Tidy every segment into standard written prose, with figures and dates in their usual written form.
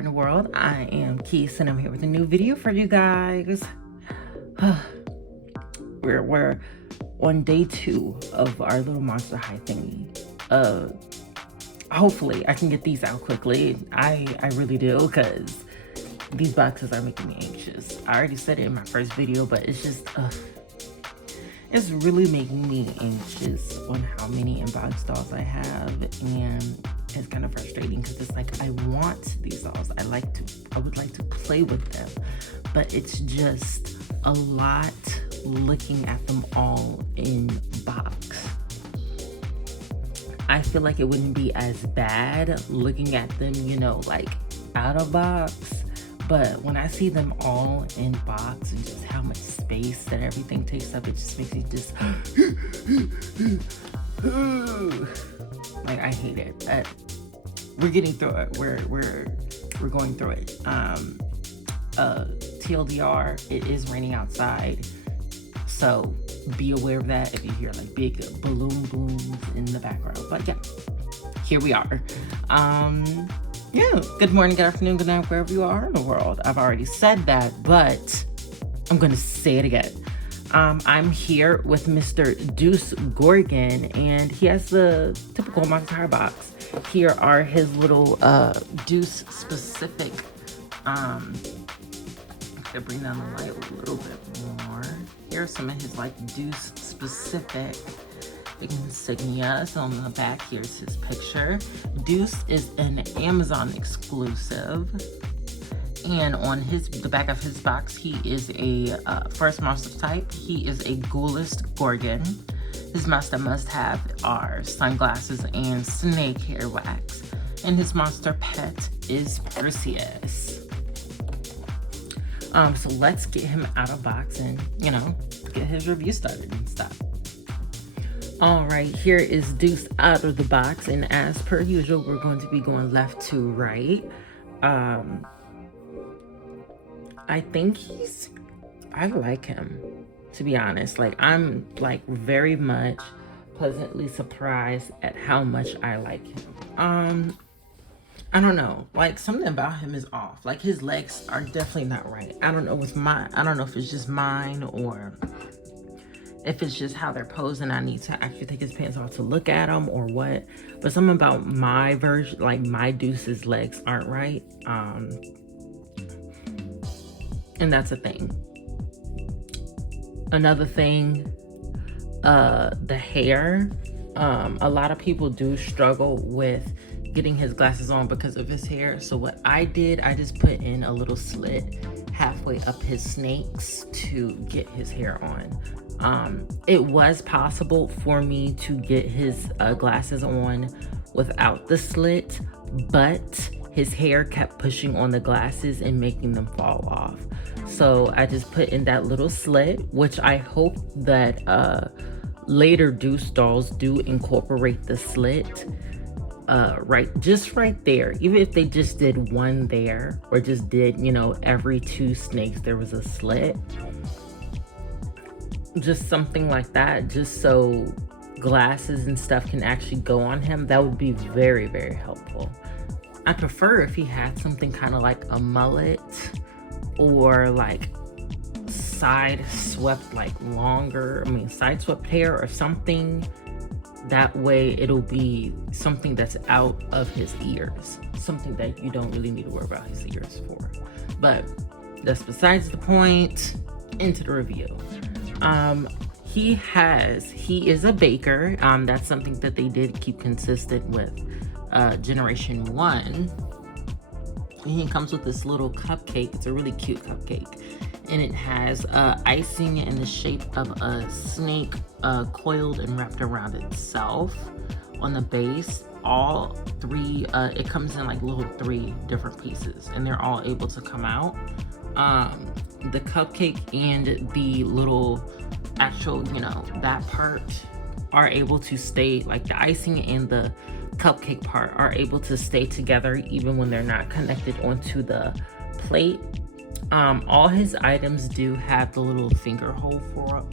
in the world. I am Keys and I'm here with a new video for you guys. We're on day 2 of our little Monster High thingy. Hopefully I can get these out quickly. I really do, because these boxes are making me anxious. I already said it in my first video, but it's just it's really making me anxious on how many inbox dolls I have, and it's kind of frustrating because it's like I want these dolls. I would like to play with them, but it's just a lot looking at them all in box. I feel like it wouldn't be as bad looking at them, you know, like out of box. But when I see them all in box and just how much space that everything takes up, it just makes me just like, I hate it. We're getting through it. We're going through it. TLDR, it is raining outside, so be aware of that if you hear like big balloon booms in the background. But yeah, here we are. Yeah, good morning, good afternoon, good night, wherever you are in the world. I've already said that, but I'm gonna say it again. I'm here with Mr. Duce Goregaon, and he has the typical Monster High box. Here are his little Duce specific, to bring down the light a little bit more. Here are some of his like Duce specific insignias. On the back, here's his picture. Duce is an Amazon exclusive, and on the back of his box, he is a first monster type. He is a Ghoulish Gorgon. His must-have are sunglasses and snake hair wax, and his monster pet is Perseus. So let's get him out of box and, you know, get his review started and stuff. All right, here is Duce out of the box, and as per usual, we're going to be going left to right. I think I like him, to be honest. Like, I'm like very much pleasantly surprised at how much I like him. I don't know, like something about him is off. Like his legs are definitely not right. I don't know if it's just mine or if it's just how they're posing. I need to actually take his pants off to look at them or what. But something about my version, like my Duce's legs aren't right. And that's a thing. Another thing, the hair. A lot of people do struggle with getting his glasses on because of his hair. So what I did, I just put in a little slit halfway up his snakes to get his hair on. It was possible for me to get his glasses on without the slit, but his hair kept pushing on the glasses and making them fall off. So I just put in that little slit, which I hope that later Duce dolls do incorporate the slit. Right there, even if they just did one there, or just did, you know, every 2 snakes there was a slit, just something like that, just so glasses and stuff can actually go on him. That would be very, very helpful. I prefer if he had something kind of like a mullet, or like side swept hair or something. That way it'll be something that's out of his ears, something that you don't really need to worry about his ears for. But that's besides the point. Into the review. He is a baker. That's something that they did keep consistent with generation 1. He comes with this little cupcake. It's a really cute cupcake, and it has icing in the shape of a snake coiled and wrapped around itself on the base. All 3, it comes in like little 3 different pieces, and they're all able to come out. The cupcake and the little actual, you know, that part are able to stay, like the icing and the cupcake part are able to stay together even when they're not connected onto the plate. All his items do have the little finger hole for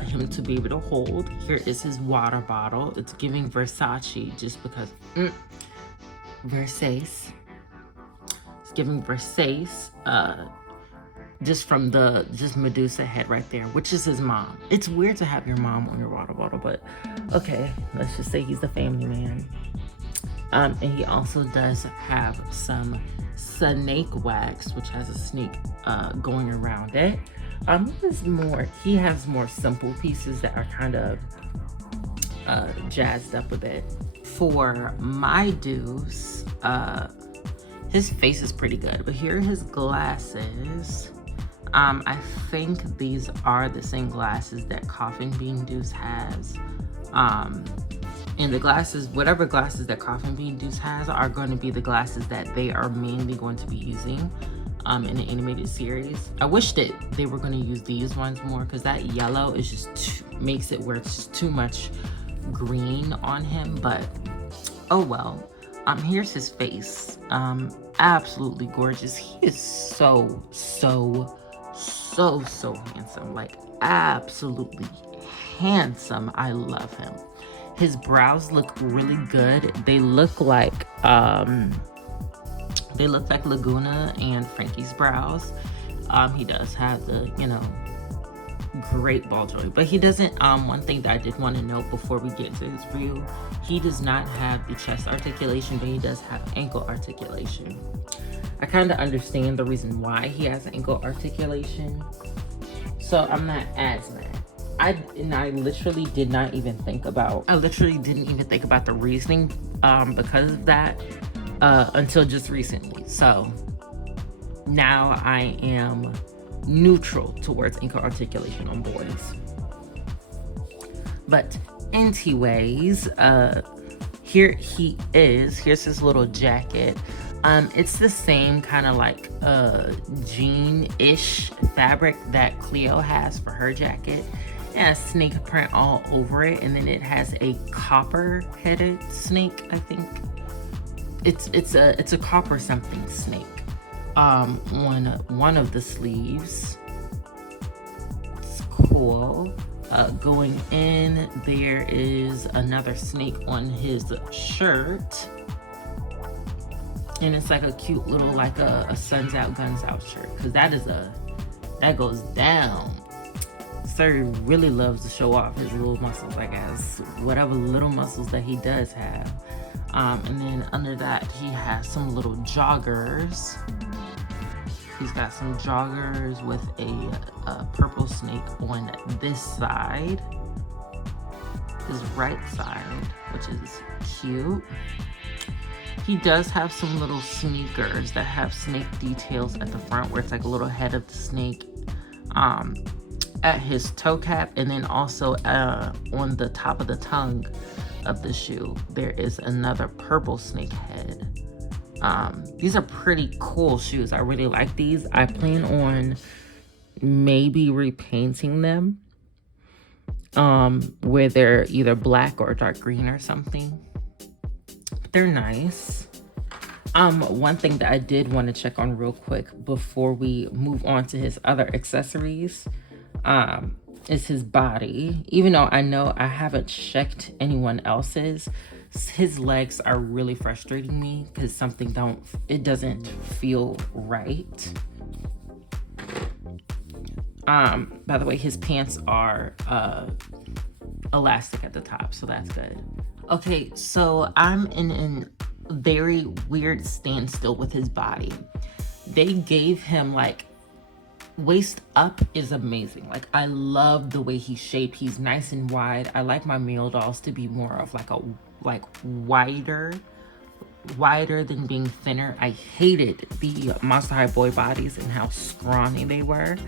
him to be able to hold. Here is his water bottle. It's giving Versace just because Versace. giving Versace, just from the Medusa head right there, which is his mom. It's weird to have your mom on your water bottle, but okay, let's just say he's the family man. And he also does have some snake wax, which has a snake going around it. He has more simple pieces that are kind of jazzed up a bit. For my Duce, his face is pretty good, but here are his glasses. I think these are the same glasses that Coffin Bean Duce has. And the glasses, whatever glasses that Coffin Bean Duce has, are going to be the glasses that they are mainly going to be using in the animated series. I wish that they were going to use these ones more, because that yellow is just makes it where it's just too much green on him, but oh well. Here's his face. Absolutely gorgeous. He is so handsome, like absolutely handsome. I love him. His brows look really good. They look like Laguna and Frankie's brows. He does have the, great ball joint, but he doesn't. One thing that I did want to note before we get into his review, he does not have the chest articulation, but he does have ankle articulation. I kind of understand the reason why he has ankle articulation, so I'm not as mad. I literally didn't even think about the reasoning because of that until just recently. So now I am neutral towards ankle articulation on boys. But anyways, here he is. Here's his little jacket. It's the same kind of like jean-ish fabric that Cleo has for her jacket. It has snake print all over it, and then it has a copper-headed snake. I think it's a copper something snake on one of the sleeves. It's cool. Going in, there is another snake on his shirt, and it's like a cute little, like a Suns Out Guns Out shirt, because that goes down. Sir really loves to show off his little muscles, I guess, whatever little muscles that he does have. And then under that, he has some little joggers. He's got some joggers with a purple snake on this side, his right side, which is cute. He does have some little sneakers that have snake details at the front, where it's like a little head of the snake at his toe cap, and then also on the top of the tongue of the shoe, there is another purple snake head. These are pretty cool shoes. I really like these. I plan on maybe repainting them where they're either black or dark green or something. They're nice. One thing that I did want to check on real quick before we move on to his other accessories is his body. Even though I know I haven't checked anyone else's, his legs are really frustrating me because it doesn't feel right. By the way, his pants are elastic at the top, so that's good. Okay, so I'm in a very weird standstill with his body. They gave him like waist up is amazing. Like, I love the way he's shaped. He's nice and wide. I like my male dolls to be more of like wider than being thinner. I hated the Monster High boy bodies and how scrawny they were.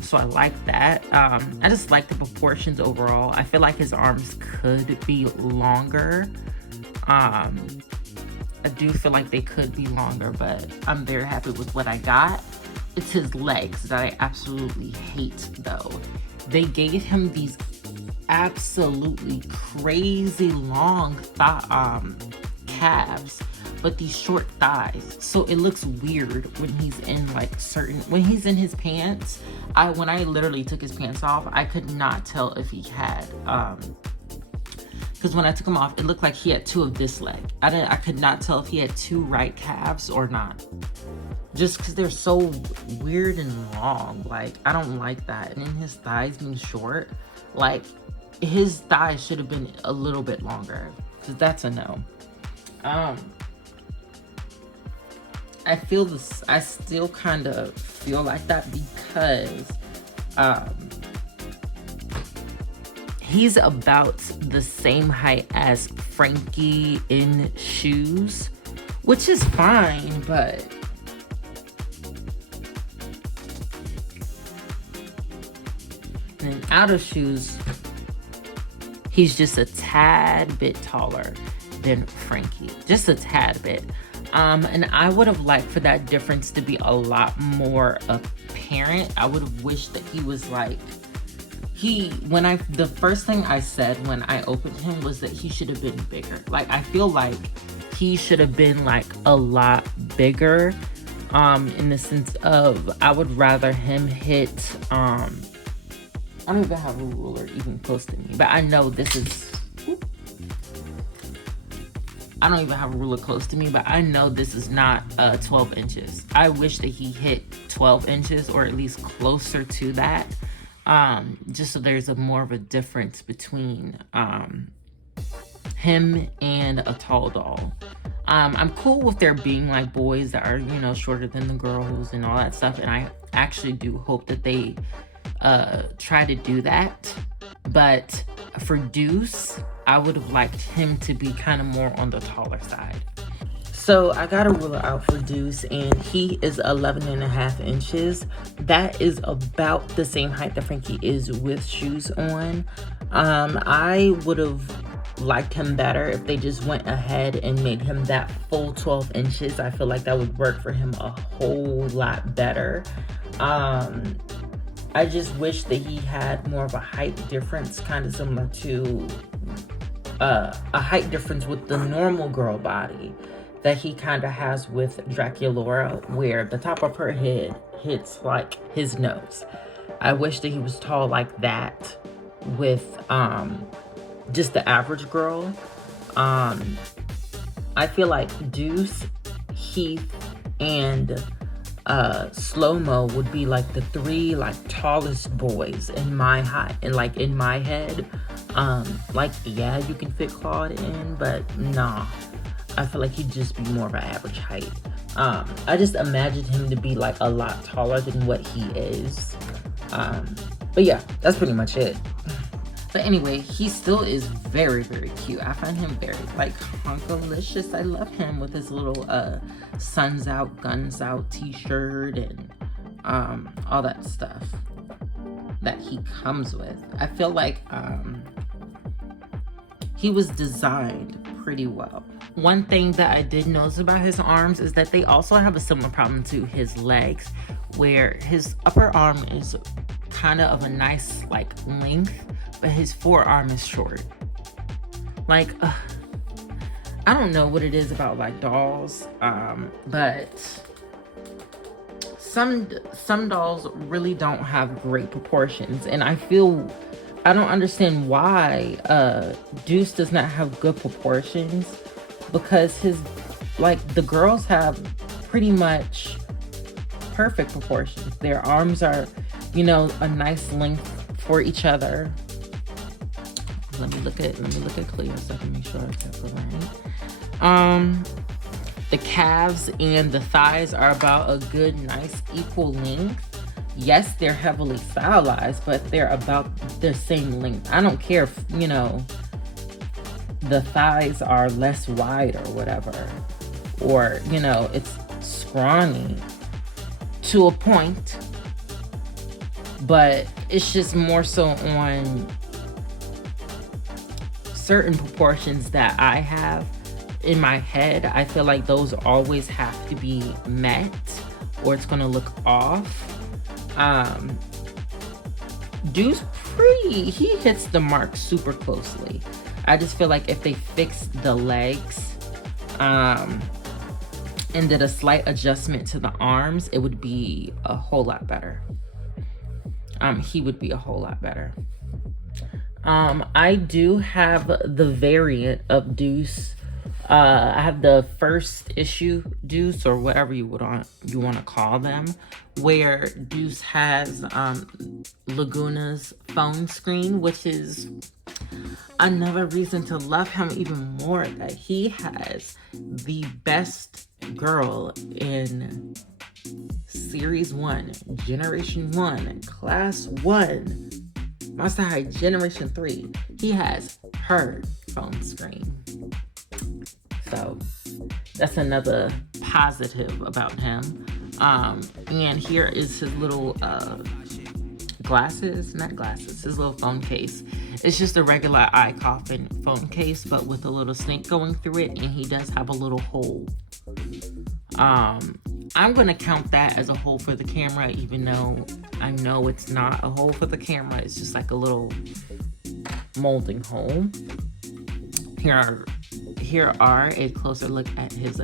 So I like that. I just like the proportions overall. I feel like his arms could be longer. I do feel like they could be longer, but I'm very happy with what I got. It's his legs that I absolutely hate, though. They gave him these absolutely crazy long calves, but these short thighs. So it looks weird when he's in when he's in his pants. When I literally took his pants off, I could not tell if he had, because when I took him off, it looked like he had 2 of this leg. I could not tell if he had 2 right calves or not. Just because they're so weird and long. Like, I don't like that. And then his thighs being short, like, his thighs should have been a little bit longer. So that's a no. I feel this, I still kind of feel like that because he's about the same height as Frankie in shoes, which is fine, but and out of shoes, he's just a tad bit taller than Frankie, just a tad bit. And I would have liked for that difference to be a lot more apparent. I would have wished that he was like, the first thing I said when I opened him was that he should have been bigger. Like, I feel like he should have been like a lot bigger, in the sense of, I would rather him hit, I don't even have a ruler even close to me, but I know this is, I don't even have a ruler close to me, but I know this is not 12 inches. I wish that he hit 12 inches or at least closer to that, just so there's more of a difference between him and a tall doll. I'm cool with there being like boys that are, you know, shorter than the girls and all that stuff, and I actually do hope that they try to do that. But for Duce, I would have liked him to be kind of more on the taller side. So I got a ruler out for Duce, and he is 11.5 inches. That is about the same height that Frankie is with shoes on. I would have liked him better if they just went ahead and made him that full 12 inches. I feel like that would work for him a whole lot better. I just wish that he had more of a height difference, kind of similar to a height difference with the normal girl body that he kind of has with Draculaura, where the top of her head hits like his nose. I wish that he was tall like that with just the average girl. I feel like Duce, Heath, and Slow-Mo would be like the 3 like tallest boys in my height and like in my head. Like, yeah, you can fit Claude in, but nah, I feel like he'd just be more of an average height. I just imagined him to be like a lot taller than what he is. But yeah, that's pretty much it. But anyway, he still is very, very cute. I find him very, like, hunkalicious. I love him with his little suns out, guns out t-shirt and all that stuff that he comes with. I feel like he was designed pretty well. One thing that I did notice about his arms is that they also have a similar problem to his legs, where his upper arm is kind of a nice, like, length, but his forearm is short. Like, I don't know what it is about like dolls, but some dolls really don't have great proportions, and I don't understand why Duce does not have good proportions, because his, like, the girls have pretty much perfect proportions. Their arms are, you know, a nice length for each other. Let me look at clear so I can make sure I got it right. The calves and the thighs are about a good, nice, equal length. Yes, they're heavily stylized, but they're about the same length. I don't care if, you know, the thighs are less wide or whatever, or, you know, it's scrawny to a point, but it's just more so on certain proportions that I have in my head. I feel like those always have to be met or it's gonna look off. Duce he hits the mark super closely. I just feel like if they fixed the legs and did a slight adjustment to the arms, it would be a whole lot better. He would be a whole lot better. I do have the variant of Duce. I have the first issue Duce, or whatever you want to call them, where Duce has Laguna's phone screen, which is another reason to love him even more. That he has the best girl in Series 1, Generation 1, Class 1, Monster High Generation 3. He has her phone screen. So that's another positive about him. And here is his little glasses, not glasses, his little phone case. It's just a regular eye coffin phone case, but with a little snake going through it, and he does have a little hole. I'm gonna count that as a hole for the camera, even though I know it's not a hole for the camera. It's just like a little molding hole. Here are a closer look at his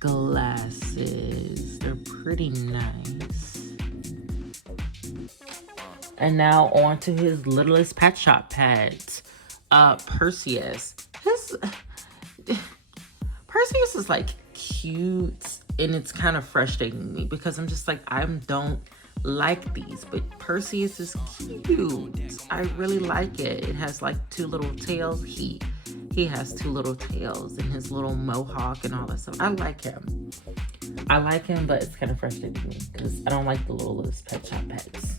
glasses. They're pretty nice. And now on to his littlest pet shop pets. Perseus. Perseus is like cute, and it's kind of frustrating me because I'm just like, I don't like these, but Perseus is cute. I really like it. It has like two little tails. He has two little tails and his little mohawk and all that stuff. I like him, but it's kind of frustrating me because I don't like the littlest pet shop pets.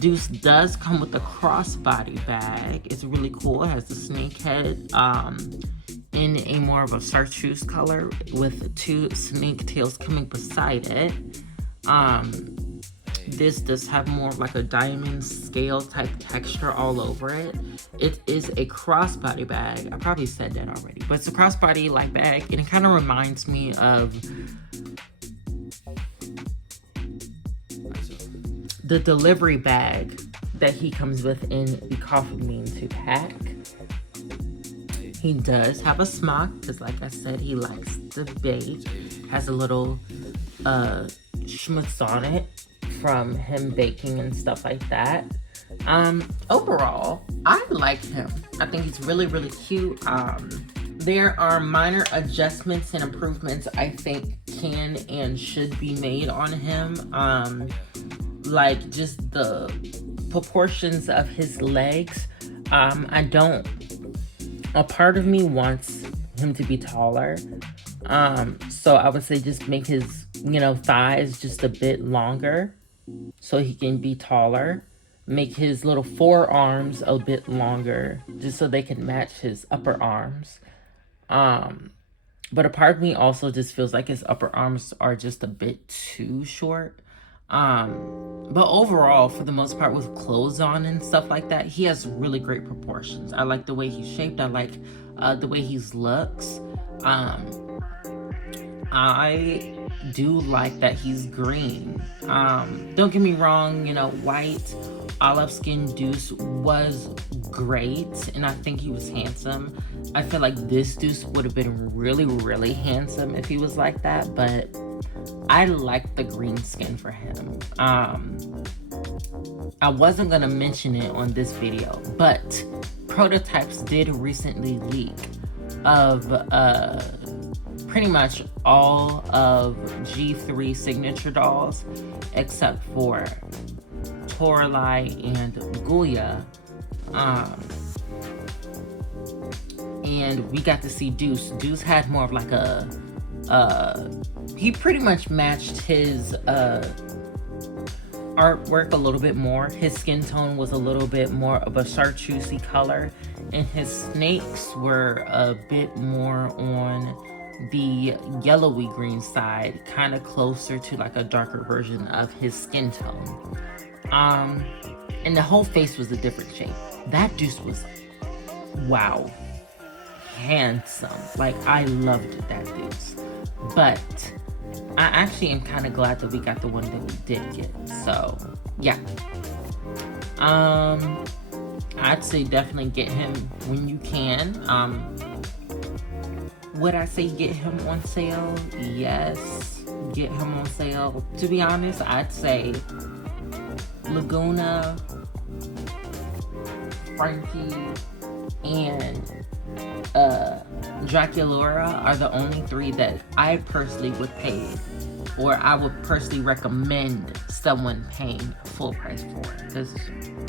Duce does come with a crossbody bag. It's really cool. It has the snake head in a more of a chartreuse color with two snake tails coming beside it. This does have more of like a diamond scale type texture all over it. It is a crossbody bag. I probably said that already, but it's a crossbody like bag, and it kind of reminds me of the delivery bag that he comes with in the Coffee Bean 2 pack. He does have a smock, because like I said, he likes to bake. Has a little schmutz on it from him baking and stuff like that. Overall, I like him. I think he's really, really cute. There are minor adjustments and improvements I think can and should be made on him. Like just the proportions of his legs. A part of me wants him to be taller. So I would say just make his, thighs just a bit longer so he can be taller. Make his little forearms a bit longer just so they can match his upper arms. But a part of me also just feels like his upper arms are just a bit too short. But overall, for the most part, with clothes on and stuff like that, he has really great proportions. I like the way he's shaped. I like the way he looks. I do like that he's green. Don't get me wrong, white olive skin Duce was great, and I think he was handsome. I feel like this Duce would have been really, really handsome if he was like that, but I like the green skin for him. I wasn't gonna mention it on this video, but prototypes did recently leak of pretty much all of G3 signature dolls except for Toralei and Guya. And we got to see Duce. Duce had more of like he pretty much matched his artwork a little bit more. His skin tone was a little bit more of a chartreusey color, and his snakes were a bit more on the yellowy green side, kind of closer to like a darker version of his skin tone. And the whole face was a different shape. That Duce was, wow, handsome. Like, I loved that Duce. But I actually am kind of glad that we got the one that we did get. So, yeah. I'd say definitely get him when you can. Would I say get him on sale? Yes, get him on sale. To be honest, I'd say Laguna Frankie, and Draculaura are the only 3 that I personally would pay, or I would personally recommend someone paying full price for. Because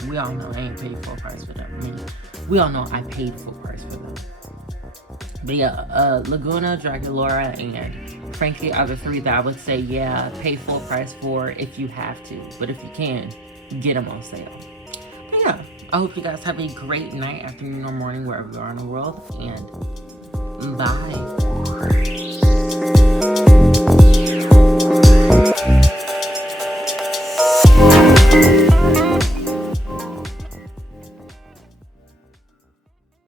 we all know I ain't paid full price for them. I mean, we all know I paid full price for them. But yeah, Laguna, Draculaura, and Frankie are the 3 that I would say, yeah, pay full price for if you have to. But if you can, get them on sale. But yeah, I hope you guys have a great night, afternoon, or morning, wherever you are in the world. And bye.